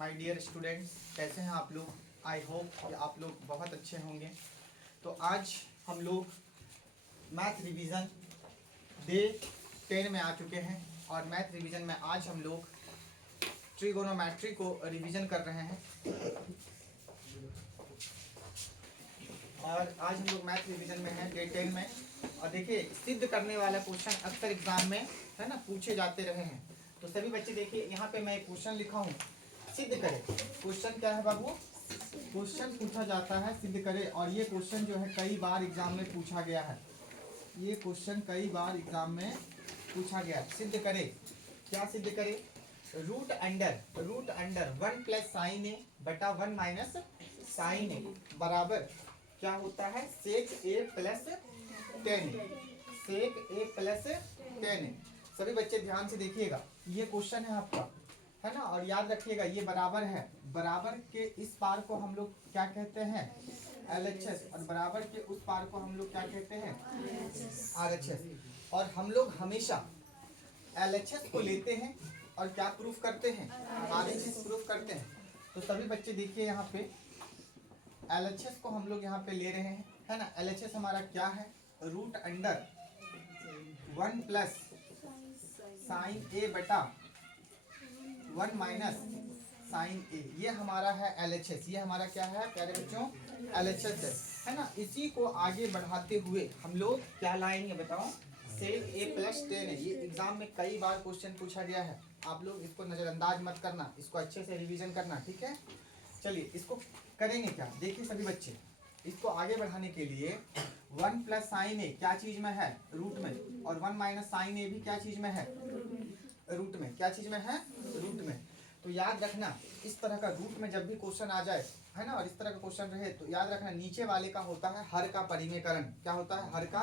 My dear students, कैसे हैं आप लोग। आई होप कि आप लोग बहुत अच्छे होंगे। तो आज हम लोग मैथ रिवीजन डे 10 में आ चुके हैं और मैथ रिवीजन में आज हम लोग ट्रिगोनोमेट्री को रिवीजन कर रहे हैं। और आज हम लोग मैथ रिवीजन में हैं डे 10 में। और देखिए, सिद्ध करने वाला क्वेश्चन अक्सर एग्जाम में है ना पूछे जाते रहे हैं। तो सभी बच्चे देखिए, यहाँ पे मैं एक क्वेश्चन लिखा हूँ, सिद्ध करें। क्वेश्चन क्या है बाबू? क्वेश्चन पूछा जाता है सिद्ध करें। और ये क्वेश्चन जो है कई बार एग्जाम में पूछा गया है। ये क्वेश्चन कई बार एग्जाम में पूछा गया है। सिद्ध करें, क्या सिद्ध करें? रूट अंडर 1 प्लस साइन ए बटा 1 माइनस साइन ए बराबर क्या होता है? सेक ए प्लस टेन ए। सेक ए प्लस टेन ए। सभी बच्चे ध्यान से देखिएगा, ये क्वेश्चन है आपका, है ना। और याद रखिएगा, ये बराबर है। बराबर के इस पार को हम लोग क्या कहते हैं? LHS। और बराबर के उस पार को हम लोग क्या कहते हैं? RHS। और हम लोग हमेशा LHS को लेते हैं और क्या प्रूफ करते हैं? RHS प्रूफ करते हैं। तो सभी बच्चे देखिए, यहाँ पे LHS को हम लोग यहाँ पे ले रहे हैं, है ना। LHS हमारा क्या है? रूट अंडर 1 प्लस साइन ए बटा 1 माइनस साइन ए। ये हमारा है LHS। ये हमारा क्या है प्यारे बच्चों? LHS है ना। इसी को आगे बढ़ाते हुए हम लोग क्या लाएंगे बताओ? सेक ए प्लस टेन है। ये एग्जाम में कई बार क्वेश्चन पूछा गया है। आप लोग इसको नज़रअंदाज मत करना, इसको अच्छे से रिवीजन करना, ठीक है। चलिए इसको करेंगे क्या, देखिए सभी बच्चे। इसको आगे बढ़ाने के लिए 1 प्लस साइन ए क्या चीज में है? रूट में। और 1 माइनस साइन ए भी क्या चीज में है? रूट में। क्या चीज में है? रूट में। तो याद रखना, इस तरह का रूट में जब भी क्वेश्चन आ जाए, है ना, और इस तरह का क्वेश्चन रहे तो याद रखना नीचे वाले का होता है हर का परिमेयकरण। क्या होता है? हर का।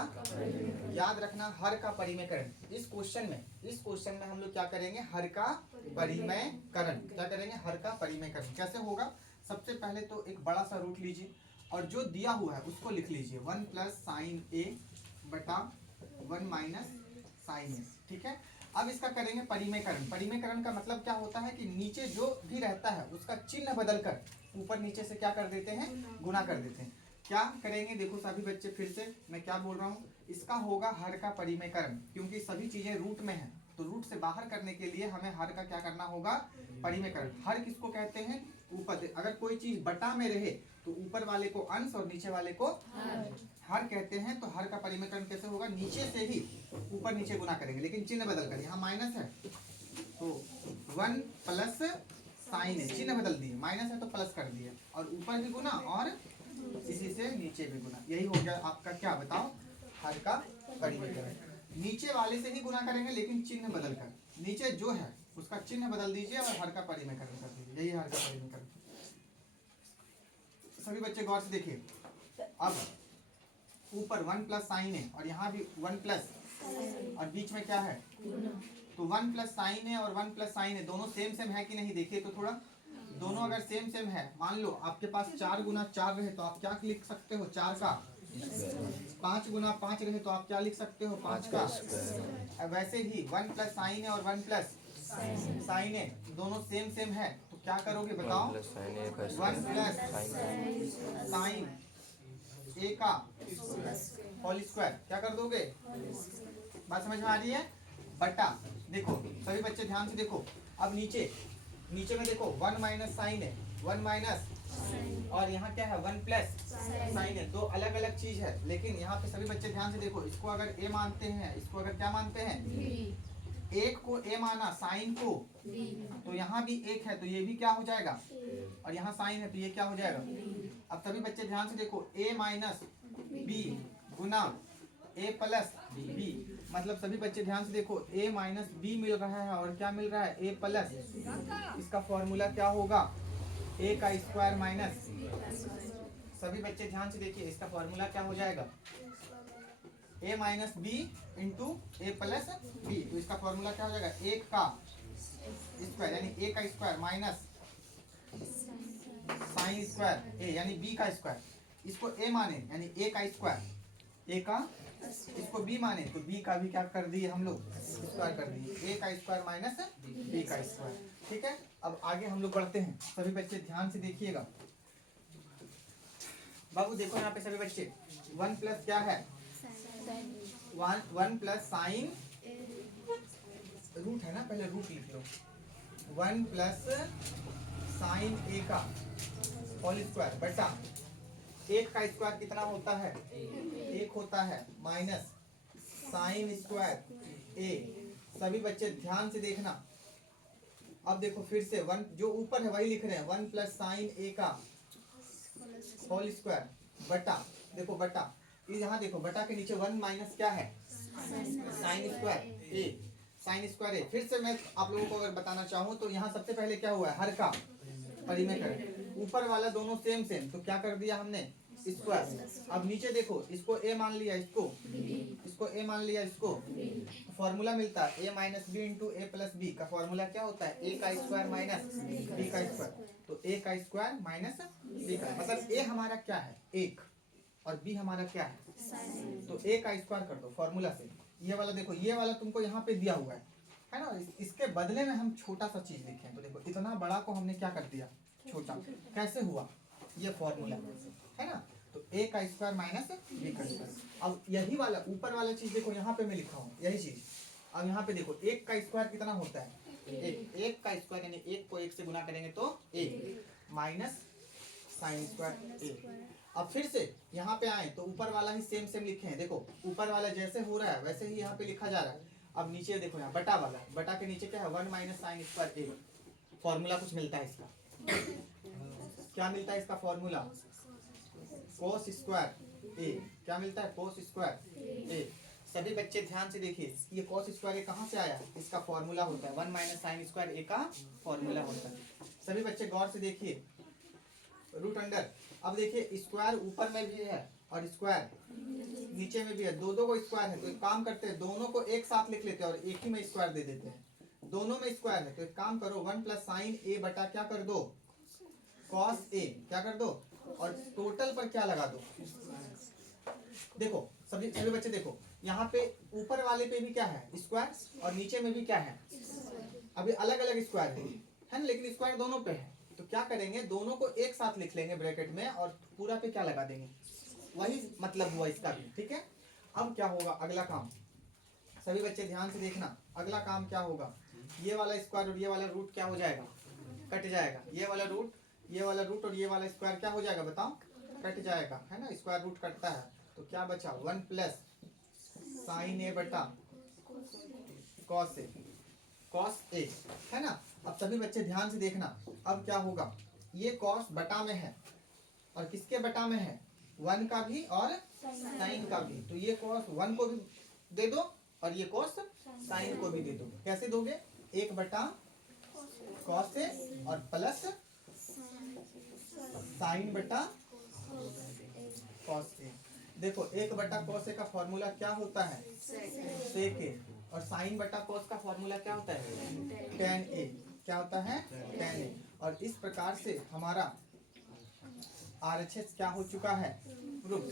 याद रखना, हर का परिमेयकरण। इस क्वेश्चन में हम लोग क्या करेंगे? हर का परिमेयकरण। क्या करेंगे? हर का परिमेयकरण। कैसे होगा? सबसे पहले तो एक बड़ा सा रूट लीजिए और जो दिया हुआ है उसको लिख लीजिए 1 प्लस साइन ए बटा 1 माइनस साइन ए, ठीक है। अब इसका करेंगे परिमेयकरण। परिमेयकरण का मतलब क्या होता है कि नीचे जो भी रहता है उसका चिन्ह बदलकर ऊपर नीचे से क्या कर देते हैं? गुना कर देते हैं। क्या करेंगे? देखो सभी बच्चे, फिर से मैं क्या बोल रहा हूँ, इसका होगा हर का परिमेयकरण, क्योंकि सभी चीजें रूट में है। तो रूट से बाहर करने के लिए हमें हर का क्या करना होगा? परिमेयकरण। हर किसको कहते हैं? ऊपर। अगर कोई चीज बटा में रहे तो ऊपर वाले को अंश और नीचे वाले को हर कहते हैं। तो हर का परिमेयकरण कैसे होगा? नीचे से ही ऊपर नीचे गुना करेंगे, लेकिन चिन्ह बदल कर। यहाँ माइनस है तो 1 प्लस साइन है, चिन्ह बदल दिए, माइनस है तो प्लस कर दिए, और ऊपर भी गुना और इसी से नीचे भी गुना। यही हो गया आपका क्या बताओ? हर का परिमेयकरण। नीचे वाले से ही गुना करेंगे लेकिन चिन्ह बदल कर। नीचे जो है उसका चिन्ह बदल दीजिए और हर का परिमेयकरण कर दीजिए। यही हर का परिमेयकरण। सभी बच्चे गौर से देखिए, अब ऊपर 1 प्लस साइन है और यहाँ भी 1 प्लस, और बीच में क्या है? तो 1 प्लस साइन है और 1 प्लस साइन है, दोनों सेम है कि नहीं? देखिए तो थोड़ा, दोनों अगर सेम है, मान लो आपके पास 4 गुना 4 रहे तो आप क्या लिख सकते हो? 4 का। 5 गुना 5 रहे तो आप क्या लिख सकते हो? 5 का। अब वैसे ही 1 प्लस साइन है और 1 प्लस साइन है, दोनों सेम है, तो क्या करोगे बताओ? 1 प्लस साइन ए का होल स्क्वायर क्या कर दोगे? बात समझ में आ रही है? बटा, देखो सभी बच्चे ध्यान से देखो, अब नीचे में देखो 1 माइनस साइन है, 1 माइनस, और यहाँ क्या है? 1 प्लस साइन है। दो अलग अलग चीज है, लेकिन यहाँ पे सभी बच्चे ध्यान से देखो, इसको अगर ए मानते हैं, इसको अगर क्या मानते हैं? एक को ए माना, साइन को, तो यहाँ भी एक है तो ये भी क्या हो जाएगा? और यहाँ साइन है तो ये क्या हो जाएगा? अब सभी बच्चे ध्यान से देखो, ए माइनस बी गुना ए प्लस बी, मतलब सभी बच्चे ध्यान से देखो, ए माइनस बी मिल रहा है और क्या मिल रहा है? ए प्लस। इसका फॉर्मूला क्या होगा? ए का स्क्वायर माइनस, सभी बच्चे ध्यान से देखिए, इसका फॉर्मूला क्या हो जाएगा? ए minus b into a plus B. तो इसका फॉर्मूला क्या हो जाएगा? एक का स्क्वायर यानी ए का स्क्वायर माइनस साइन स्क्वायर ए यानी बी का स्क्वायर। इसको ए माने यानी ए का स्क्वायर, ए का, इसको बी माने तो बी का भी क्या कर दिए हम लोग? स्क्वायर कर दिए। ए का स्क्वायर माइनस बी का स्क्वायर, ठीक है। अब आगे हम लोग बढ़ते हैं, सभी बच्चे ध्यान से देखिएगा। बाबू देखो यहाँ पे सभी बच्चे, 1 प्लस क्या है, 1 प्लस साइन रूट है ना, पहले रूट लिख लो, 1 प्लस साइन ए का होल स्क्वायर बटा 1 का स्क्वायर कितना होता है, 1 होता है, माइनस साइन स्क्वायर ए। सभी बच्चे ध्यान से देखना। अब देखो फिर से 1 जो ऊपर है वही लिख रहे हैं, 1 प्लस साइन ए का होल स्क्वायर बटा, देखो बटा, ये यहाँ देखो बटा के नीचे 1 माइनस क्या है, साइन स्क्वायर ए, साइन स्क्वायर ए। फिर से मैं आप लोगों को अगर बताना चाहूँ तो यहाँ सबसे पहले क्या हुआ है, हर का परिमेय, ऊपर वाला दोनों सेम सेम, तो क्या कर दिया हमने, स्क्वायर। अब नीचे देखो, इसको a मान लिया, इसको a मान लिया, इसको फॉर्मूला मिलता है a minus b into a plus b का फॉर्मूला क्या होता है, a का स्क्वायर माइनस b का स्क्वायर। तो a का स्क्वायर माइनस b का, मतलब a हमारा क्या है 1 और b हमारा क्या है, तो a का स्क्वायर कर दो फॉर्मूला से। ये वाला देखो, ये वाला तुमको यहाँ पे दिया हुआ है ना, इसके बदले में हम छोटा सा चीज लिखें। तो देखो इतना बड़ा को हमने क्या कर दिया, छोटा। कैसे हुआ, ये फॉर्मूला है ना, तो a का स्क्वायर माइनस b का स्क्वायर। अब यही वाला ऊपर वाला चीज देखो, यहाँ पे मैं लिखा हूँ यही चीज। अब यहाँ पे देखो 1 का स्क्वायर कितना होता है, 1 का स्क्वायर यानी 1 को 1 से गुना करेंगे तो 1 माइनस साइन स्क्वायर ए। अब फिर से यहाँ पे आए तो ऊपर वाला ही सेम सेम लिखे हैं, देखो ऊपर वाला जैसे हो रहा है वैसे ही यहाँ पे लिखा जा रहा है। अब नीचे देखो, यहाँ बटा वाला, बटा के नीचे क्या है, 1 माइनस साइन स्क्वायर ए। फॉर्मूला कुछ मिलता है इसका, क्या मिलता है इसका फॉर्मूला, कोस स्क्वायर ए। क्या मिलता है, कोस स्क्वायर ए। सभी बच्चे ध्यान से देखिए, ये कोस स्क्वायर ए कहाँ से आया, इसका फॉर्मूला होता है 1 माइनस साइन स्क्वायर ए का फॉर्मूला होता है। सभी बच्चे गौर से देखिए, रूट अंडर। अब देखिए स्क्वायर ऊपर में भी है और स्क्वायर नीचे में भी है, दो को स्क्वायर है। तो एक काम करते हैं, दोनों को एक साथ लिख लेते हैं और एक ही में स्क्वायर दे देते हैं। दोनों में स्क्वायर है तो एक काम करो, 1 प्लस साइन ए बटा क्या कर दो, कॉस ए, क्या कर दो, और टोटल पर क्या लगा दो। देखो सभी बच्चे देखो, यहाँ पे ऊपर वाले पे भी क्या है, स्क्वायर, और नीचे में भी क्या है, अभी अलग अलग स्क्वायर है ना, लेकिन स्क्वायर दोनों पे है। तो क्या करेंगे, दोनों को एक साथ लिख लेंगे ब्रैकेट में और पूरा पे क्या लगा देंगे, वही मतलब हुआ इसका भी, ठीक है। अब क्या होगा अगला काम, सभी बच्चे ध्यान से देखना। अगला काम क्या होगा, ये वाला स्क्वायर और ये वाला रूट क्या हो जाएगा, कट जाएगा। ये वाला रूट और ये वाला स्क्वायर क्या हो जाएगा बताओ, कट जाएगा, है ना, स्क्वायर रूट कटता है। तो क्या बचा, 1 प्लस साइन ए बटा कॉस ए, है ना। अब सभी बच्चे ध्यान से देखना, अब क्या होगा, ये कॉस बटा में है और किसके बटा में है, 1 का भी और साइन का भी। तो ये कॉस 1 को भी दे दो और ये कॉस साइन को भी दे दो। कैसे दोगे, 1 बटा कॉस ए और प्लस साइन बटा कॉस ए। देखो 1 बटा कॉस ए का फॉर्मूला क्या होता है, सेक ए, और साइन बटा कॉस का फॉर्मूला क्या होता है, टेन ए। क्या होता है, टेन ए। और इस प्रकार से हमारा RHS क्या हो चुका है, प्रूफ।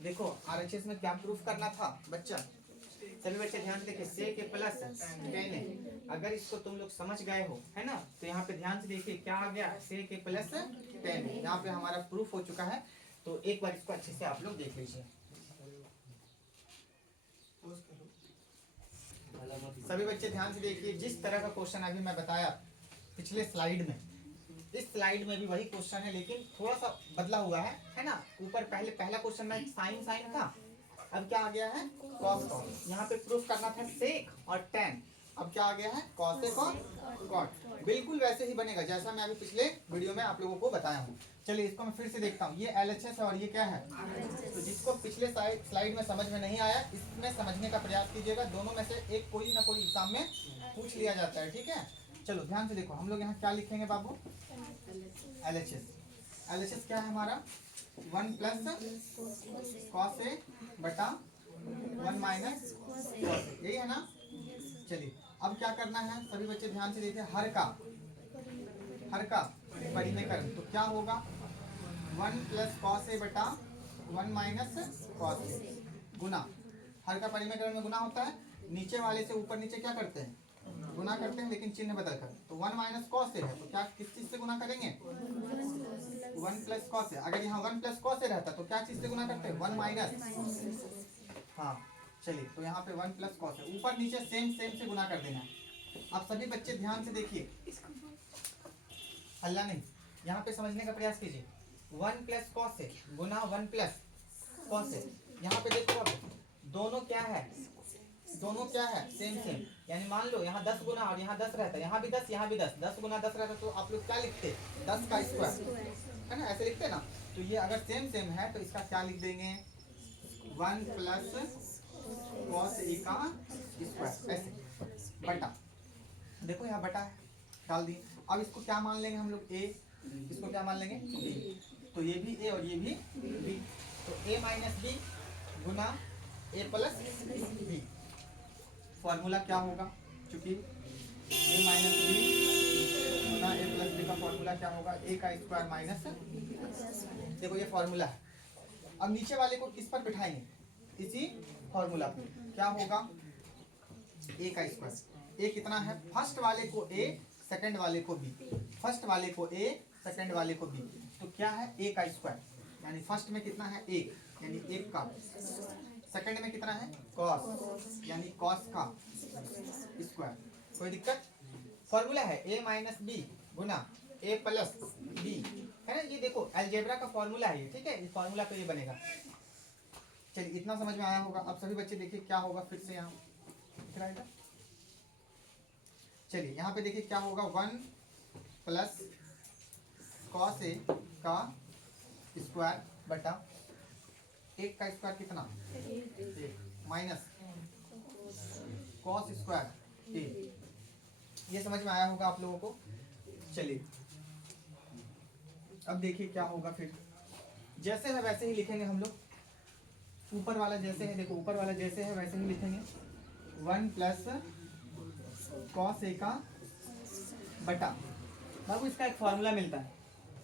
देखो RHS में क्या प्रूफ करना था बच्चा, सभी बच्चे ध्यान से देखिए, सेक ए प्लस टेन ए। अगर इसको तुम लोग समझ गए हो, है ना, तो यहाँ पे ध्यान से देखिए क्या आ गया, सेक ए प्लस टेन ए। यहाँ पे हमारा प्रूफ हो चुका है। तो एक बार इसको अच्छे से आप लोग देख लीजिए। सभी बच्चे ध्यान से देखिए, जिस तरह का क्वेश्चन अभी मैं बताया पिछले स्लाइड में, इस स्लाइड में भी वही क्वेश्चन है, लेकिन थोड़ा सा बदला हुआ है ना। ऊपर पहला क्वेश्चन में साइन था, अब क्या आ गया है, कॉस। यहाँ पे प्रूफ करना था सेक और टेन, अब क्या आ गया है, कॉसेक और कॉट। बिल्कुल वैसे ही बनेगा जैसा मैं अभी पिछले वीडियो में आप लोगों को बताया हूँ। चलिए इसको मैं फिर से देखता हूँ, ये LHS है और ये क्या है, तो जिसको पिछले स्लाइड में समझ में नहीं आया, इसमें समझने का प्रयास कीजिएगा। दोनों में से एक कोई ना कोई एग्जाम में पूछ लिया जाता है, ठीक है। चलो ध्यान से देखो, हम लोग यहाँ क्या लिखेंगे बाबू, LHS क्या है हमारा, 1 प्लस कॉस ए बटा 1 माइनस कॉस ए, यही है ना। चलिए अब क्या करना है, सभी बच्चे ध्यान से देखिए, हर का परिमेयकरण। तो क्या होगा, 1 प्लस कॉस ए बटा 1 माइनस कॉस ए गुना, हर का परिमेयकरण में गुना होता है। नीचे वाले से ऊपर नीचे क्या करते हैं, गुना करते हैं, लेकिन चिन्ह बदल कर। तो 1 माइनस कॉस ए है, तो क्या किस चीज से गुना करेंगे? 1 प्लस कॉस ए। अगर यहाँ 1 प्लस कॉस ए रहता तो क्या चीज से गुना करते हैं? 1 माइनस। हाँ चलिए, तो यहाँ पे 1 प्लस कॉस ए, ऊपर नीचे सेम सेम से गुना कर देना है। अब सभी बच्चे ध्यान से देखिए, हल्ला नहीं, यहाँ पे समझने का प्रयास कीजिए। 1 plus cos A Guna 1 plus cos A. यहाँ पे देखो अब दोनों क्या है? दोनों क्या है? Same same. यानी मान लो यहाँ 10 गुना और यहाँ 10 रहता है, यहाँ भी 10 यहाँ भी 10, 10 गुना 10 रहता, तो आप लोग क्या लिखते? 10 का स्क्वायर, है ना, ऐसे लिखते ना। तो ये अगर सेम सेम है तो इसका क्या लिख देंगे? 1 प्लस कॉस ए का स्क्वायर, ऐसे बटा। देखो यहाँ बटा है, डाल दिए। अब इसको क्या मान लेंगे हम लोग? ए। इसको क्या मान लेंगे? बी। तो ये भी ए और ये भी बी, तो ए माइनस बी गुना ए प्लस बी। फॉर्मूला क्या होगा? चूंकि ए माइनस बी गुना ए प्लस बी का फॉर्मूला क्या होगा? ए का स्क्वायर माइनस, देखो ये फॉर्मूला है। अब नीचे वाले को किस पर बिठाएंगे? इसी फॉर्मूला पर। क्या होगा? ए का स्क्वायर। ए कितना है? फर्स्ट वाले को ए, सेकंड वाले को बी। फर्स्ट वाले को ए, सेकंड वाले को बी, तो क्या है? ए का स्क्वायर। यानी फर्स्ट में कितना है? 1, यानी 1 का। सेकंड में कितना है? कॉस, यानी कॉस का स्क्वायर। कोई दिक्कत? फॉर्मूला है ए माइनस बी गुना ए प्लस बी, है ना। ये देखो अलजेब्रा का फॉर्मूला है ये, ठीक है। इस फॉर्मूला पे ये बनेगा। चलिए इतना समझ में आया होगा। अब सभी बच्चे देखिए क्या होगा, फिर से यहाँ दिख रहा है। चलिए यहाँ पे देखिए क्या होगा? 1 प्लस कॉस ए का स्क्वायर बटा 1 का स्क्वायर कितना? 1 माइनस कॉस स्क्वायर ए। ये समझ में आया होगा आप लोगों को। चलिए अब देखिए क्या होगा फिर। जैसे है वैसे ही लिखेंगे हम लोग। ऊपर वाला जैसे है, देखो ऊपर वाला जैसे है वैसे ही लिखेंगे। 1 प्लस कॉस ए का बटा, बाबू इसका एक फॉर्मूला मिलता है,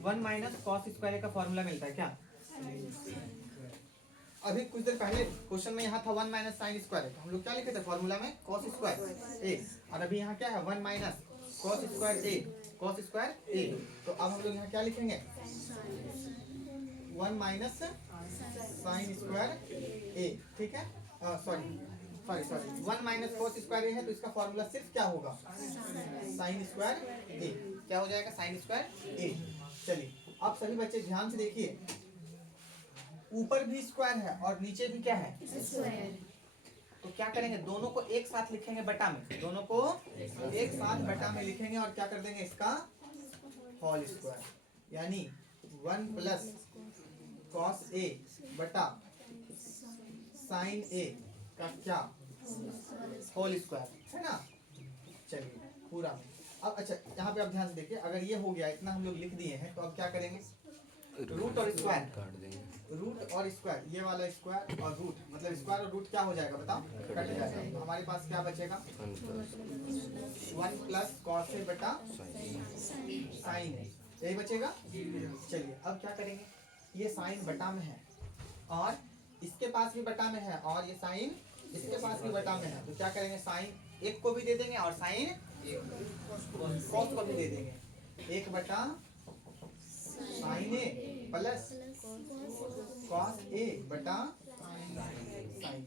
1 माइनस कॉस स्क्वायर का फॉर्मूला मिलता है क्या? अभी कुछ देर पहले क्वेश्चन में यहाँ था 1 माइनस साइन स्क्वायर, तो हम लोग क्या लिखे थे फॉर्मूला में? कॉस स्क्वायर ए। और अभी यहाँ क्या है? 1 माइनस कॉस स्क्वायर ए, कॉस स्क्वायर ए। तो अब हम लोग यहाँ क्या लिखेंगे? 1 माइनस साइन स्क्वायर ए, ठीक है। सॉरी 1 माइनस कॉस स्क्वायर ए है, तो इसका फॉर्मूला सिर्फ क्या होगा? साइन स्क्वायर ए। क्या हो जाएगा? साइन स्क्वायर ए। चलिए अब सभी बच्चे ध्यान से देखिए, ऊपर भी स्क्वायर है और नीचे भी क्या है? स्क्वायर। तो क्या करेंगे? दोनों को एक साथ लिखेंगे बटा में, दोनों को एक साथ बटा में लिखेंगे और क्या कर देंगे? इसका होल स्क्वायर। यानी 1 प्लस कॉस ए बटा साइन ए का क्या? होल स्क्वायर, है ना। चलिए पूरा। अब अच्छा यहाँ पे आप ध्यान से देखिए, अगर ये हो गया, इतना हम लोग लिख दिए हैं, तो अब क्या करेंगे? रूट और स्क्वायर काट देंगे। रूट और स्क्वायर, ये वाला स्क्वायर और रूट, मतलब स्क्वायर और रूट क्या हो जाएगा बताओ? कट जाएगा। तो हमारे पास क्या बचेगा? 1 प्लस कॉस ए बटा साइन, यही बचेगा। चलिए अब क्या करेंगे? ये साइन बटा में है और इसके पास भी बटा में है और ये साइन इसके पास भी बटा में है, तो क्या करेंगे? साइन एक को भी दे देंगे और साइन कॉस को भी दे देंगे। 1 बटा sign A plus cos A बटा साइन,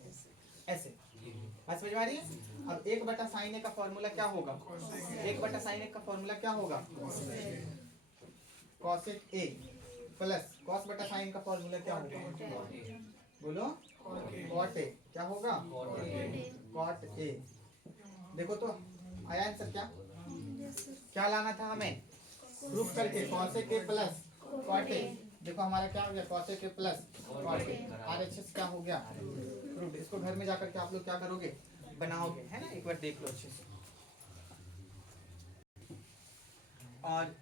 ऐसे बात समझ में आ रही है। अब 1 बटा साइन ए का फॉर्मूला क्या होगा? 1 बटा साइन ए का फॉर्मूला क्या होगा? कॉसेक ए प्लस कॉस बटा साइन का फॉर्मूला क्या होगा? बोलो। Cot a. क्या होगा? Cot a. देखो तो आया आंसर क्या? क्या लाना था हमें? प्रूफ करके cosec a plus cot a. देखो हमारा क्या हो गया? Cosec a plus cot a. RHS क्या हो गया? प्रूफ। इसको घर में जाकर के आप लोग क्या करोगे? बनाओगे, है ना। एक बार देख लो अच्छे से। और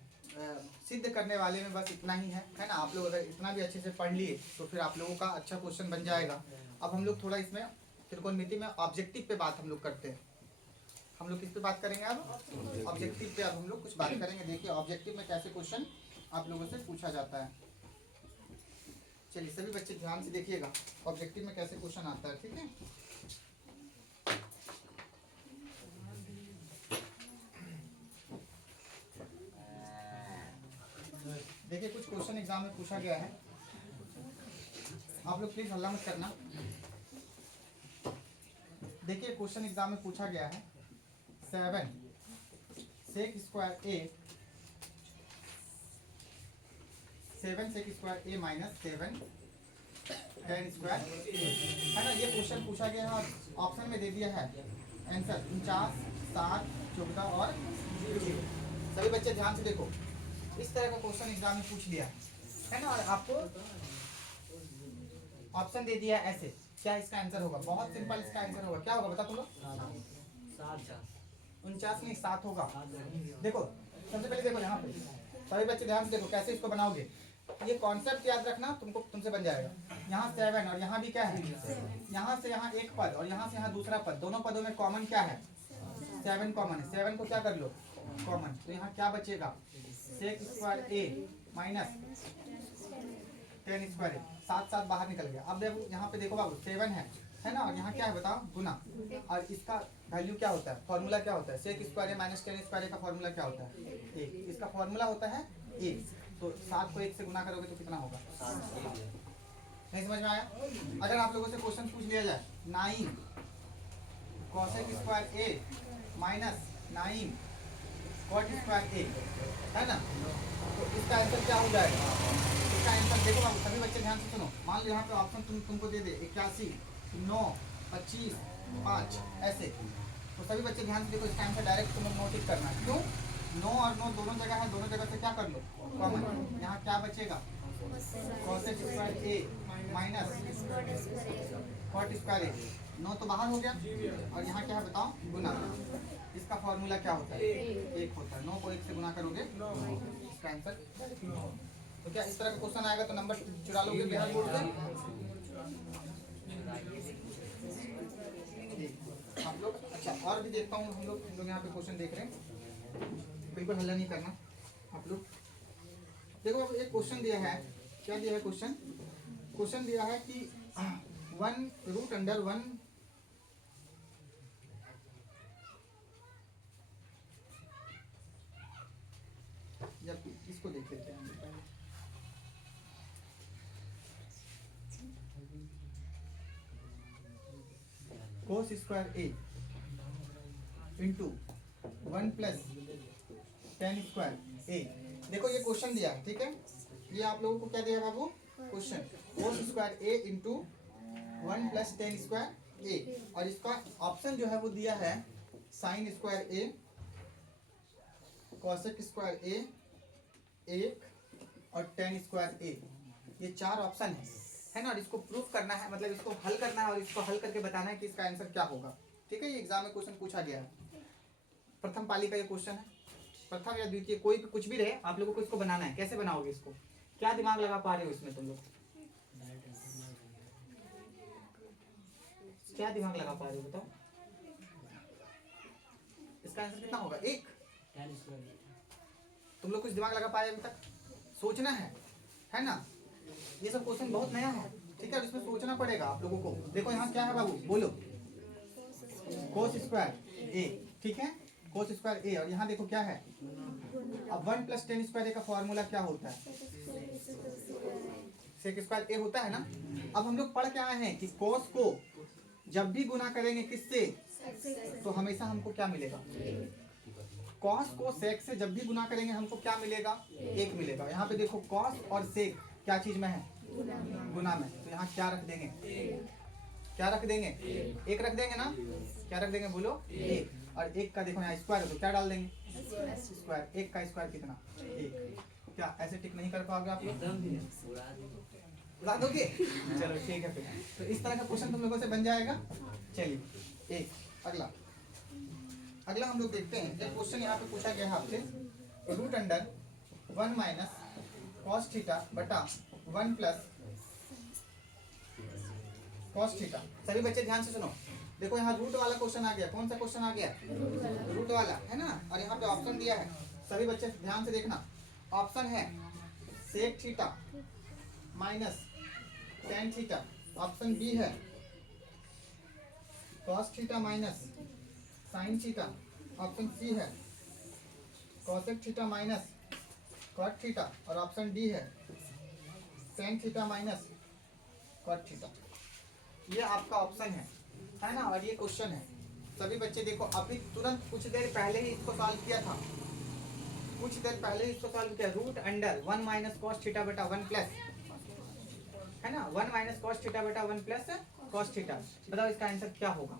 सिद्ध करने वाले में बस इतना ही है ना। आप लोग अगर इतना भी अच्छे से पढ़ लिए तो फिर आप लोगों का अच्छा क्वेश्चन बन जाएगा। अब हम लोग थोड़ा इसमें त्रिकोणमिति में ऑब्जेक्टिव पे बात हम लोग करते हैं। हम लोग किस पे बात करेंगे अब? ऑब्जेक्टिव पे अब हम लोग कुछ बात करेंगे। देखिए ऑब्जेक्टिव में कैसे क्वेश्चन आप लोगों से पूछा जाता है। चलिए सभी बच्चे ध्यान से देखिएगा, ऑब्जेक्टिव में कैसे क्वेश्चन आता है, ठीक है। देखिए कुछ क्वेश्चन एग्जाम में पूछा गया है, आप लोग प्लीज हल्ला मत करना। देखिए क्वेश्चन एग्जाम में पूछा गया है 7 सेक स्क्वायर ए 7 सेक स्क्वायर ए माइनस 7 टेन स्क्वायर है ना। ये क्वेश्चन पूछा गया है और ऑप्शन में दे दिया है आंसर 49, 60, 14 और 0। सभी बच्चे ध्यान से देखो, इस तरह का क्वेश्चन एग्जाम में पूछ लिया है ना, और आपको ऑप्शन दे दिया है ऐसे, क्या इसका आंसर होगा? बहुत सिंपल इसका आंसर होगा, क्या होगा बता तुम लोग? 49 नहीं 7 होगा। देखो सबसे पहले देखो यहाँ पे सभी बच्चे ध्यान से देखो कैसे इसको बनाओगे। ये कॉन्सेप्ट याद रखना, तुमसे बन जाएगा। यहाँ 7 और यहाँ भी क्या है, यहाँ से यहाँ एक पद और यहाँ से यहाँ दूसरा पद, दोनों पदों में कॉमन क्या है? 7 कॉमन है। 7 को क्या कर लो कॉमन, तो यहाँ क्या बचेगा? सेक स्क्वायर ए माइनस 10 स्क्वायर ए, 7 बाहर निकल गया। अब देखो यहाँ पे देखो बाबू 7 है ना, और यहाँ क्या है बताओ? गुना। और इसका वैल्यू क्या होता है, फॉर्मूला क्या होता है? सेक स्क्वायर ए माइनस 10 स्क्वायर ए का फॉर्मूला क्या होता है? 1। इसका फॉर्मूला होता है 1। तो 7 को 1 से गुना करोगे तो कितना होगा? नहीं समझ में आया? अगर आप लोगों से क्वेश्चन पूछ लिया जाए 9 कॉसेक स्क्वायर ए माइनस 9 कॉट स्क्वायर ए, है ना, तो इसका आंसर क्या हो जाएगा? इसका आंसर देखो बाबू, सभी बच्चे ध्यान से सुनो। मान लो यहाँ पे ऑप्शन तुमको दे दे 81, 9, 25, 5 ऐसे, तो सभी बच्चे ध्यान से देखो, इसका आंसर डायरेक्ट तुम लोग नोटिस करना है। क्यों? 9 और 9 दोनों जगह है, दोनों जगह से क्या कर लो कॉमन। यहाँ क्या बचेगा? कॉसेक स्क्वायर ए माइनस कॉट स्क्वायर ए। 9 तो बाहर हो गया और यहाँ क्या है बताओ? गुना। इसका फॉर्मूला क्या होता है? 1 होता है। 9 को 1 से गुना करोगे इसका आंसर। तो क्या इस तरह का क्वेश्चन आएगा तो नंबर चुरा लोगे बिहार बोर्ड से? आप लोग अच्छा, और भी देखता हूँ, हम लोग यहाँ पे क्वेश्चन देख रहे हैं, बिल्कुल हल्ला नहीं करना आप लोग। देखो अब एक क्वेश्चन दिया है, क्या दिया है क्वेश्चन? क्वेश्चन दिया है कि 1√1 जब इसको देख लेते हैं पहले। Cos square A into 1 plus 10 square ए। देखो ये क्वेश्चन दिया है, ठीक है, ये आप लोगों को क्या दिया बाबू? Question cos square A into 1 plus 10 square ए, और इसका ऑप्शन जो है वो दिया है साइन स्क्वायर ए, कॉसेक स्क्वायर ए, 1 और 10 स्क्वायर ए। ये 4 ऑप्शन है ना, और इसको प्रूफ करना है, मतलब इसको हल करना है और इसको हल करके बताना है कि इसका आंसर क्या होगा। ठीक है, ये एग्जाम में क्वेश्चन पूछा गया है, प्रथम पाली का ये क्वेश्चन है, प्रथम या द्वितीय कोई भी कुछ भी रहे, आप लोगों को इसको बनाना है। कैसे बनाओगे इसको? क्या दिमाग लगा पा रहे हो इसमें तुम लोग? क्या दिमाग लगा पा रहे हो बताओ? इसका आंसर कितना होगा? 1। तुम लोग कुछ दिमाग लगा पाए अभी तक? सोचना है ना। ये सब क्वेश्चन बहुत नया है, ठीक है, इसमें सोचना पड़ेगा आप लोगों को। देखो यहाँ क्या है बाबू, बोलो? कोस स्क्वायर ए, ठीक है, कोस स्क्वायर ए, और यहाँ देखो क्या है? अब 1 प्लस 10 स्क्वायर ए का फॉर्मूला क्या होता है? सेक स्क्वायर ए होता है ना। अब हम लोग पढ़ के आए हैं कि कोस को जब भी गुना करेंगे किससे, तो हमेशा हमको क्या मिलेगा? कॉस को सेक से जब भी गुना करेंगे हमको क्या मिलेगा? 1 मिलेगा। यहाँ पे देखो कॉस और सेक क्या चीज में है? गुना में। तो यहाँ क्या रख देंगे? क्या रख देंगे? 1 रख देंगे ना। क्या रख देंगे बोलो? 1। और 1 का देखो यहाँ स्क्वायर है तो क्या डाल देंगे? स्क्वायर। 1 का स्क्वायर कितना? 1। क्या ऐसे टिक नहीं कर पाओगे आप लोग? उड़ा दोगे? चलो ठीक है फिर। तो इस तरह का क्वेश्चन तुम लोगों से बन जाएगा। चलिए एक अगला हम लोग देखते हैं। एक क्वेश्चन यहाँ पे पूछा गया है आपसे, √1 माइनस कॉस थीटा बटा 1 प्लस कॉस थीटा। सभी बच्चे ध्यान से सुनो, देखो यहाँ रूट वाला क्वेश्चन आ गया। कौन सा क्वेश्चन आ गया? रूट वाला, है ना। और यहाँ पे ऑप्शन दिया है, सभी बच्चे ध्यान से देखना। ऑप्शन है sec theta minus tan theta, option B है cos theta minus sine theta, option C है cosec theta minus cot theta, और ऑप्शन डी है tan theta minus cot theta. ये आपका ऑप्शन है ना। और ये क्वेश्चन है। सभी बच्चे देखो, अभी तुरंत कुछ देर पहले ही इसको सॉल्व किया था, कुछ देर पहले ही इसको सॉल्व किया। Root under 1 minus cos theta बटा 1 प्लस, है ना, 1 माइनस कॉस थीटा बटा 1 प्लस कॉस थीटा। बताओ इसका आंसर क्या होगा?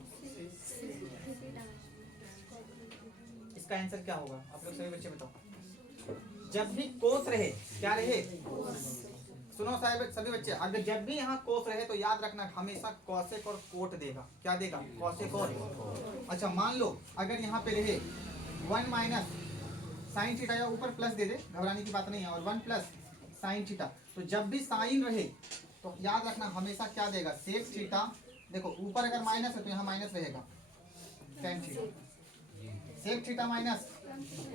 इसका आंसर क्या होगा आप लोग सभी बच्चे बताओ। जब भी कोस रहे, क्या रहे? सुनो साहब सभी बच्चे, अगर जब भी यहाँ कोस रहे तो याद रखना हमेशा कॉसेक और कोट देगा। क्या देगा? कॉसेक और। अच्छा मान लो अगर यहाँ पे रहे 1 माइनस साइन थीटा, या ऊपर प्लस दे दे, घबराने की बात नहीं है, और 1 प्लस साइन थीटा, तो जब भी साइन रहे तो याद रखना हमेशा क्या देगा? Sec theta. देखो ऊपर अगर माइनस है तो यहाँ माइनस रहेगा tan theta, sec theta minus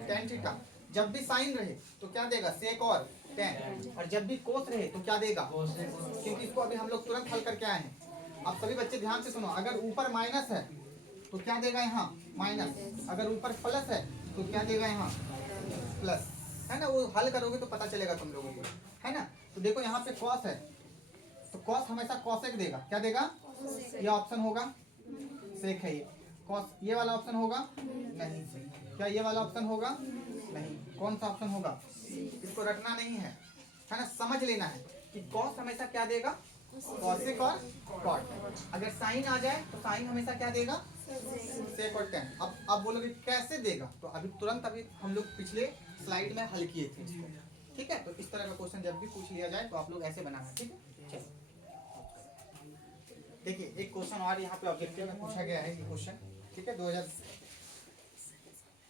tan theta. जब भी साइन रहे तो क्या देगा? सेक और टेन। और जब भी कोस रहे तो क्या देगा? क्योंकि इसको अभी हम लोग तुरंत हल करके आए हैं। अब सभी बच्चे ध्यान से सुनो, अगर ऊपर माइनस है तो क्या देगा? यहाँ माइनस। अगर ऊपर प्लस है तो क्या देगा? यहाँ प्लस, है ना। वो हल करोगे तो पता चलेगा तुम लोगों को, है ना। तो देखो यहाँ पे कॉस है तो कॉस हमेशा कॉसेक देगा। क्या देगा? ये ऑप्शन होगा, सेक है ये। कॉस ये वाला ऑप्शन होगा नहीं। क्या ये वाला ऑप्शन होगा नहीं? कौन सा ऑप्शन होगा? इसको रटना नहीं है ना, समझ लेना है कि कॉस हमेशा क्या देगा? कॉसेक और कॉट। अगर साइन आ जाए तो साइन हमेशा क्या देगा? सेक और टेन। अब बोलोगे कैसे देगा, तो अभी तुरंत अभी हम लोग पिछले स्लाइड में हल किए थे इसको, ठीक है। तो इस तरह का क्वेश्चन जब भी पूछ लिया जाए तो आप लोग ऐसे बनाना, ठीक है। चलो देखिए एक क्वेश्चन और यहाँ पे ऑब्जेक्टिव में पूछा गया है, ये क्वेश्चन, ठीक है।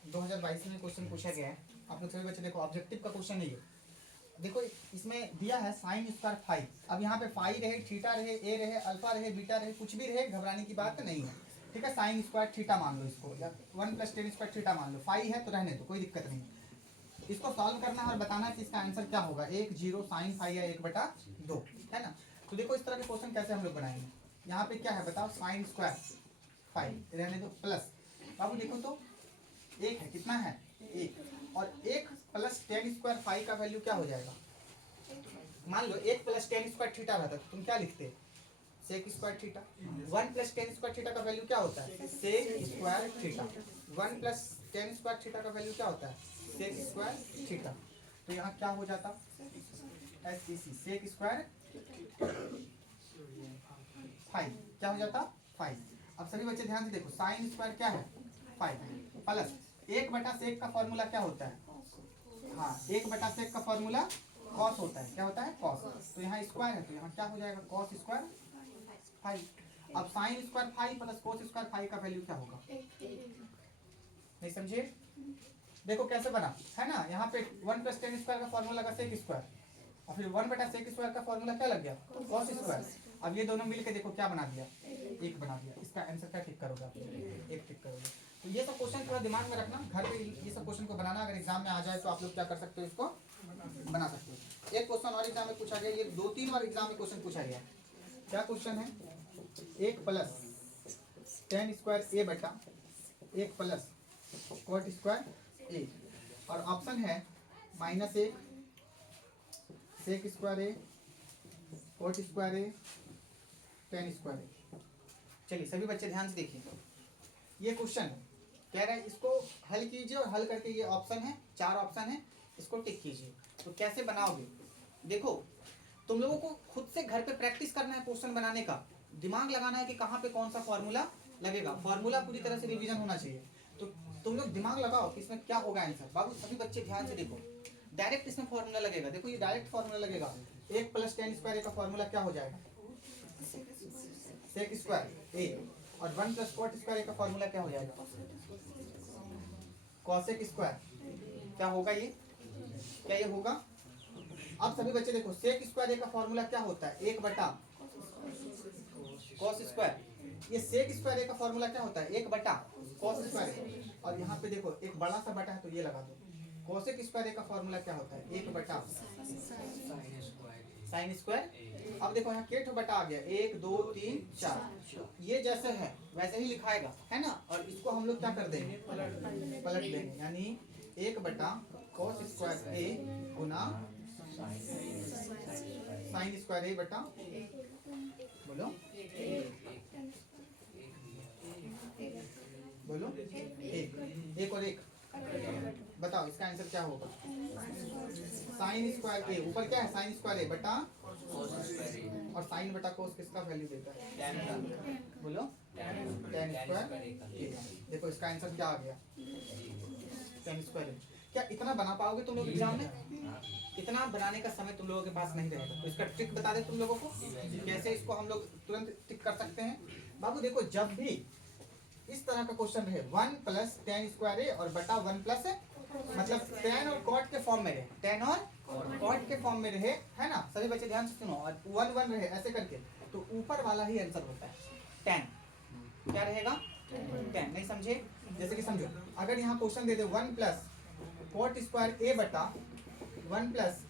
2022 में क्वेश्चन पूछा गया है। आप लोग सभी बच्चे देखो, ऑब्जेक्टिव का क्वेश्चन है ये। देखो इसमें दिया है साइन स्क्वायर फाइव। अब यहाँ पे फाइव रहे, थीटा रहे, ए रहे, अल्फा रहे, बीटा रहे, कुछ भी रहे, घबराने की बात नहीं है, ठीक है। साइन स्क्वायर थीटा मान लो इसको, या 1 प्लस टेन स्क्वायर थीटा मान लो। फाइव है तो रहने दो, कोई दिक्कत नहीं। इसको सॉल्व करना है और बताना है कि इसका आंसर क्या होगा। 1 0 साइन फाइव या 1/2, है ना। तो देखो इस तरह के क्वेश्चन कैसे हम लोग बनाएंगे। यहाँ पे क्या है बताओ? साइन स्क्वायर फाइव रहने दो प्लस, बाबू देखो तो एक है, कितना है? एक। और एक प्लस टेन स्क्वायर फाइव का वैल्यू क्या हो जाएगा? मान लो एक प्लस टेन स्क्वायर थीटा रहता तो तुम क्या लिखते? Sec square theta. 1 plus tan square theta का वैल्यू क्या होता है? Sec square theta. 1 plus tan square theta का वैल्यू क्या होता है? Sec square theta. तो यहाँ क्या हो जाता? SEC सेक स्क्वायर फाइव क्या हो जाता? 5। अब सभी बच्चे ध्यान से देखो, साइन स्क्वायर क्या है? 5 प्लस 1/सेक का फॉर्मूला क्या होता है? हाँ 1/सेक का फॉर्मूला कॉस होता है। क्या होता है? कॉस। तो यहाँ स्क्वायर है तो यहाँ क्या हो जाएगा? Cos square 5। अब sine square 5 plus cos square 5 का वैल्यू क्या होगा? नहीं समझे? देखो कैसे बना, है ना। यहाँ पे 1 प्लस टेन स्क्वायर का फॉर्मूला लगा सेक स्क्वायर, और फिर 1/सेक स्क्वायर का फॉर्मूला क्या लग गया? Cos square. अब ये दोनों मिलके देखो क्या बना दिया? एक बना दिया। इसका आंसर क्या टिक करोगे आप? एक टिक करोगे। तो ये सब क्वेश्चन थोड़ा दिमाग में रखना, घर पे ये सब क्वेश्चन को बनाना। अगर एग्जाम में आ जाए तो आप लोग क्या कर सकते हो? इसको बना सकते हो। एक क्वेश्चन और एग्जाम में पूछा गया, ये 2-3 बार एग्जाम में क्वेश्चन पूछा गया। क्या क्वेश्चन है? 1 प्लस टेन स्क्वायर ए बटा 1 प्लस कॉट स्क्वायर ए, और ऑप्शन है -1 सेक स्क्वायर ए, कॉट स्क्वायर ए, टेन स्क्वायर ए। चलिए सभी बच्चे ध्यान से देखिए, ये क्वेश्चन कह रहा है इसको हल कीजिए, और हल करके ये ऑप्शन है, 4 ऑप्शन है, इसको टिक कीजिए। तो कैसे बनाओगे? देखो तुम लोगों को खुद से घर पे प्रैक्टिस करना है क्वेश्चन बनाने का, दिमाग लगाना है कि कहाँ पे कौन सा फॉर्मूला लगेगा। फॉर्मूला पूरी तरह से रिवीजन होना चाहिए। तो तुम लोग दिमाग लगाओ कि इसमें क्या होगा आंसर। बाबू सभी बच्चे ध्यान से देखो, डायरेक्ट इसमें फॉर्मूला लगेगा। देखो ये डायरेक्ट फॉर्मूला लगेगा। 1 प्लस टेन स्क्वायर का फॉर्मूला क्या हो जाएगा? सेक स्क्वायर ए, और 1 प्लस कॉट स्क्वायर का फॉर्मूला क्या हो जाएगा? Cosec square. क्या होगा ये? क्या ये होगा? अब सभी बच्चे देखो, सेक स्क्वायर ए का फॉर्मूला क्या होता है? 1/cos square. ये सेक स्क्वायर ए का फॉर्मूला क्या होता है? 1/cos square. और यहाँ पे देखो एक बड़ा सा बटा है तो ये लगा दो। कोसेक स्क्वायर ए का फॉर्मूला क्या होता है? 1/साइन स्क्वायर। अब देखो यहाँ केट बटा आ गया, 1 2 3 4। ये जैसे है वैसे ही लिखाएगा, है ना। और इसको हम लोग क्या कर देंगे? पलट देंगे। यानी 1 बटा cos स्क्वायर ए गुना साइन स्क्वायर ए बटा बोलो बोलो एक और एक बताओ इसका आंसर क्या होगा। साइन स्क्वायर ए ऊपर क्या है साइन स्क्वायर ए बटा और साइन बटा कोस किसका वैल्यू देता है बोलो tan स्क्वायर ए। देखो इसका आंसर क्या आ गया tan स्क्वायर ए। क्या इतना बना पाओगे तुम लोग एग्जाम में? इतना बनाने का समय तुम लोगों के पास नहीं रहेगा। तो इसका ट्रिक बता दे तुम लोगों को कैसे इसको हम लोग तुरंत टिक कर सकते हैं। बाबू देखो जब भी इस तरह का क्वेश्चन रहे 1 प्लस tan स्क्वायर ए और बटा 1 प्लस मतलब tan और cot के फॉर्म में रहे, tan और cot के फॉर्म में रहे, है ना। सभी बच्चे ध्यान से सुनो और 1 1 रहे ऐसे करके तो ऊपर वाला ही आंसर होता है tan। क्या रहेगा tan। नहीं समझे? जैसे कि समझो अगर यहाँ क्वेश्चन दे दे 1 प्लस cot स्क्वायर ए बटा 1 प्लस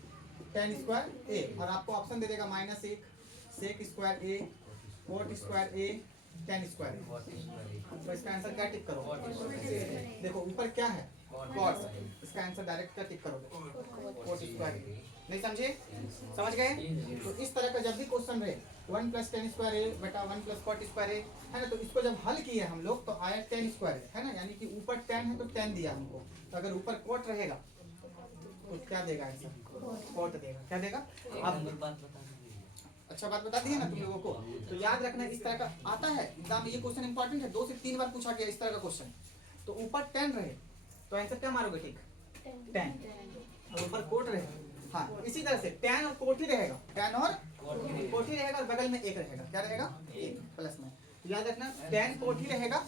tan स्क्वायर ए और आपको ऑप्शन दे देगा -1 sec स्क्वायर ए cot स्क्वायर ए tan स्क्वायर ए। तो इसका आंसर क्या टिक करो? देखो ऊपर क्या है cot, इसका आंसर डायरेक्ट क्या टिक करोगे cot स्क्वायर ए। नहीं समझे? समझ गए? तो इस तरह का जब भी क्वेश्चन रहे 1 प्लस tan स्क्वायर ए बटा 1 प्लस cot स्क्वायर ए है ना, तो इसको जब हल किए हम लोग तो आया tan स्क्वायर ए है ना, यानी कि ऊपर tan है तो tan दिया हमको। तो अगर ऊपर cot रहेगा तो क्या देगा आंसर cot देगा। क्या देगा? अब अच्छा बात बता दी है ना तुम लोगों को। तो याद रखना इस तरह का आता है एग्जाम में, ये क्वेश्चन इंपॉर्टेंट है, 2 से 3 बार पूछा गया इस तरह का क्वेश्चन। तो ऊपर tan रहे तो आंसर क्या मारोगे टिक tan और ऊपर cot रहे हाँ इसी तरह से tan और cot ही रहेगा, tan और cot ही रहेगा और बगल में 1 रहेगा। क्या रहेगा 1 प्लस में। तो याद रखना tan cot ही रहेगा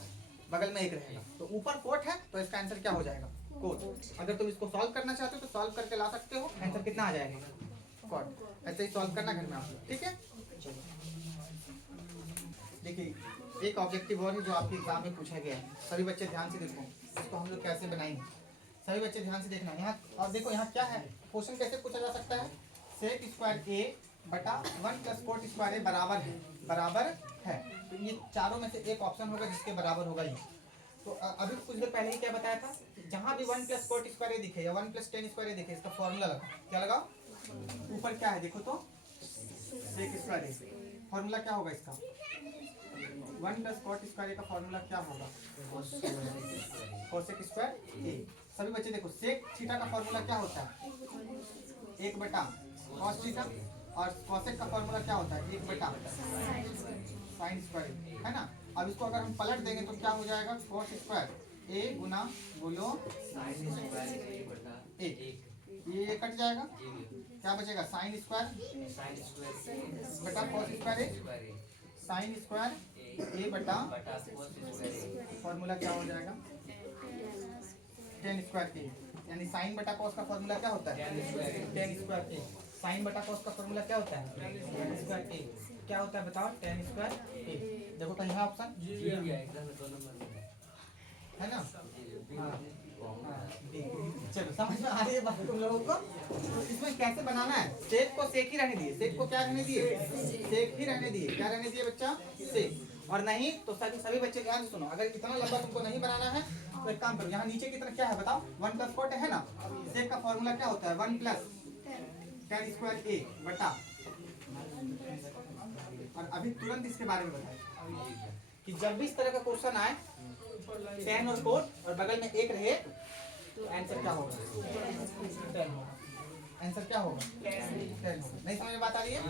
बगल में 1 रहेगा। तो ऊपर cot है तो इसका आंसर क्या हो जाएगा cot। अगर तुम इसको सॉल्व करना चाहते हो तो सॉल्व करके ला सकते हो, आंसर कितना आ जाएगा cot। ऐसे ही सॉल्व करना घर में आप लोग, ठीक है। देखिए एक ऑब्जेक्टिव और है जो आपके एग्जाम में पूछा गया है, सभी बच्चे ध्यान से देखो इसको हम लोग कैसे बनाएंगे। सभी बच्चे ध्यान से देखना यहाँ और देखो यहाँ क्या है क्वेश्चन कैसे पूछा जा सकता है। सेक स्क्वायर ए बटा 1 प्लस cot स्क्वायर ए बराबर है। तो ये चारों में से एक ऑप्शन होगा जिसके बराबर होगा ये। तो अभी कुछ देर पहले ही क्या बताया था, जहाँ भी 1 प्लस cot स्क्वायर ए दिखे या 1 प्लस tan स्क्वायर ए दिखे इसका फॉर्मूला लगाओ। क्या लगाओ? ऊपर क्या है देखो तो सेक स्क्वायर ए, फॉर्मूला क्या होगा इसका 1 प्लस cot स्क्वायर ए का फॉर्मूला क्या होगा कोसेक स्क्वायर ए। सभी बच्चे देखो सेक थीटा का फॉर्मूला क्या होता है 1 बटा cos थीटा और कोसेक का फॉर्मूला क्या होता है 1 बटा साइन स्क्वायर है ना। अब इसको अगर हम पलट देंगे तो क्या हो जाएगा cos स्क्वायर ए गुना बोलो ए, ये कट जाएगा क्या बचेगा साइन स्क्वायर बटा cos स्क्वायर ए साइन स्क्वायर ए बटा फॉर्मूला क्या हो जाएगा tan स्क्वायर ए, यानी साइन बटा cos का फॉर्मूला क्या होता है tan स्क्वायर ए। साइन बटा cos का फॉर्मूला क्या होता है tan स्क्वायर ए। क्या होता है बताओ tan स्क्वायर ए। देखो तो यहाँ ऑप्शन है ना। चलो समझ में आ रही है बात तुम लोगों को। तो इसमें कैसे बनाना है, सेक को सेक ही रहने दिए, सेक को क्या रहने दिए सेक ही रहने दिए। क्या रहने दिए बच्चा सेक। और नहीं तो सभी बच्चे ध्यान से सुनो, अगर इतना लंबा तुमको नहीं बनाना है तो एक काम करो यहाँ नीचे की तरफ क्या है बताओ 1 प्लस cot है ना, सेक का फॉर्मूला क्या होता है 1 प्लस tan स्क्वायर ए बटा। और अभी तुरंत इसके बारे में बताए कि जब भी इस तरह का क्वेश्चन आए tan और cot और बगल में 1 रहे तो आंसर क्या होगा आंसर क्या होगा 10 होगा। नहीं समझ में बात आ रही है?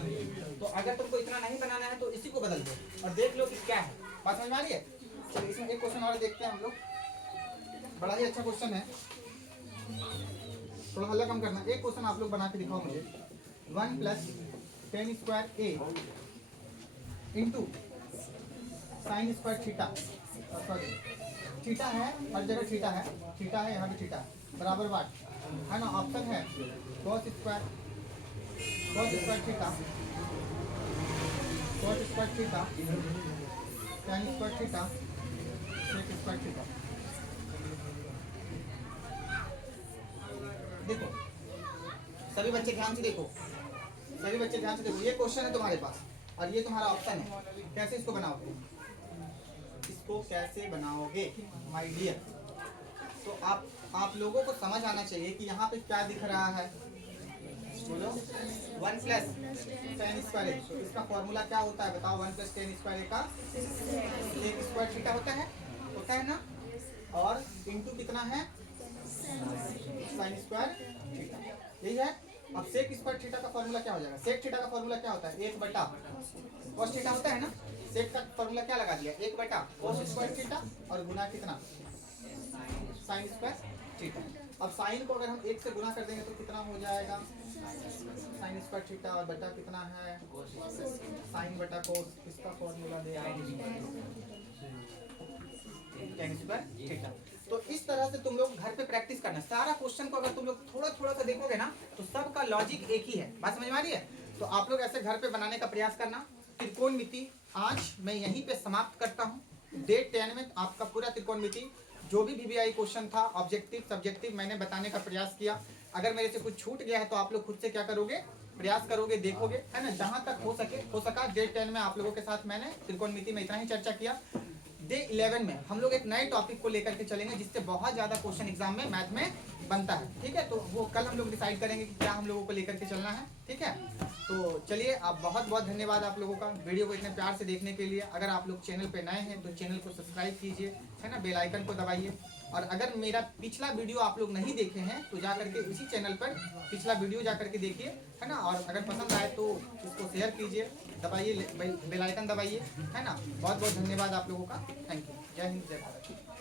तो अगर तुमको इतना नहीं बनाना है तो इसी को बदल दो और देख लो कि क्या है। बात समझ में आ रही है? चलिए इसमें एक क्वेश्चन और देखते हैं हम लोग, बड़ा ही अच्छा क्वेश्चन है, थोड़ा हल्ला कम करना। एक क्वेश्चन आप लोग बना के दिखाओ मुझे 1 plus tan square A into sine square theta, sorry theta है हर जगह थीटा है यहाँ भी थीटा बराबर वाट है ना। ऑप्शन है cos square theta tan square theta sec square theta. देखो सभी बच्चे ध्यान से देखो, ये क्वेश्चन है तुम्हारे पास और ये तुम्हारा ऑप्शन है। कैसे इसको बनाओगे, इसको कैसे बनाओगे माय डियर। तो आप आप लोगों को समझ आना चाहिए कि यहाँ पे क्या दिख रहा है, बोलो 1 प्लस टेन स्क्वायर। तो इसका फॉर्मूला क्या होता है बताओ, 1 प्लस टेन स्क्वायर का सेक स्क्वायर थीटा होता है ना, और इंटू कितना है साइन स्क्वायर थीटा, यही है। अब सेक स्क्वायर थीटा का फॉर्मूला क्या हो जाएगा, सेक थीटा का फॉर्मूला क्या होता है 1 बटा कॉस थीटा होता है ना, सेक का फॉर्मूला क्या लगा दिया 1 बटा कॉस स्क्वायर थीटा और गुना कितना साइन स्क्वायर थीटा। अब साइन को अगर हम 1 से गुना कर देंगे तो कितना हो जाएगा साइन स्क्वायर थीटा, और बटा कितना है साइन बटा कोस, इसका फॉर्मूला दे tan स्क्वायर थीटा। तो इस तरह से तुम लोग घर पे प्रैक्टिस करना, सारा क्वेश्चन को अगर तुम लोग थोड़ा थोड़ा सा देखोगे ना तो सबका लॉजिक एक ही है, बात समझ में आ रही है। तो आप लोग ऐसे घर पे बनाने का प्रयास करना। त्रिकोणमिति आज मैं यहीं पे समाप्त करता हूँ। डे 10 में आपका पूरा त्रिकोणमिति जो भी वीवीआई क्वेश्चन था, ऑब्जेक्टिव सब्जेक्टिव, मैंने बताने का प्रयास किया। अगर मेरे से कुछ छूट गया है तो आप लोग खुद से क्या करोगे, प्रयास करोगे, देखोगे, है ना, जहां तक हो सका। डे 10 में आप लोगों के साथ मैंने त्रिकोणमिति में इतना ही चर्चा किया। डे 11 में हम लोग एक नए टॉपिक को लेकर के चलेंगे जिससे बहुत ज्यादा क्वेश्चन एग्जाम में मैथ में बनता है, ठीक है। तो वो कल हम लोग डिसाइड करेंगे कि क्या हम लोगों को लेकर के चलना है, ठीक है। तो चलिए, आप बहुत बहुत धन्यवाद आप लोगों का वीडियो को इतने प्यार से देखने के लिए। अगर आप लोग चैनल पे नए हैं तो चैनल को सब्सक्राइब कीजिए, है ना, बेल आइकन को दबाइए। और अगर मेरा पिछला वीडियो आप लोग नहीं देखे हैं तो जा करके इसी चैनल पर पिछला वीडियो जा करके देखिए, है ना। और अगर पसंद आए तो इसको शेयर कीजिए, दबाइए बेल आइकन दबाइए, है ना। बहुत बहुत धन्यवाद आप लोगों का, थैंक यू। जय हिंद, जय भारत।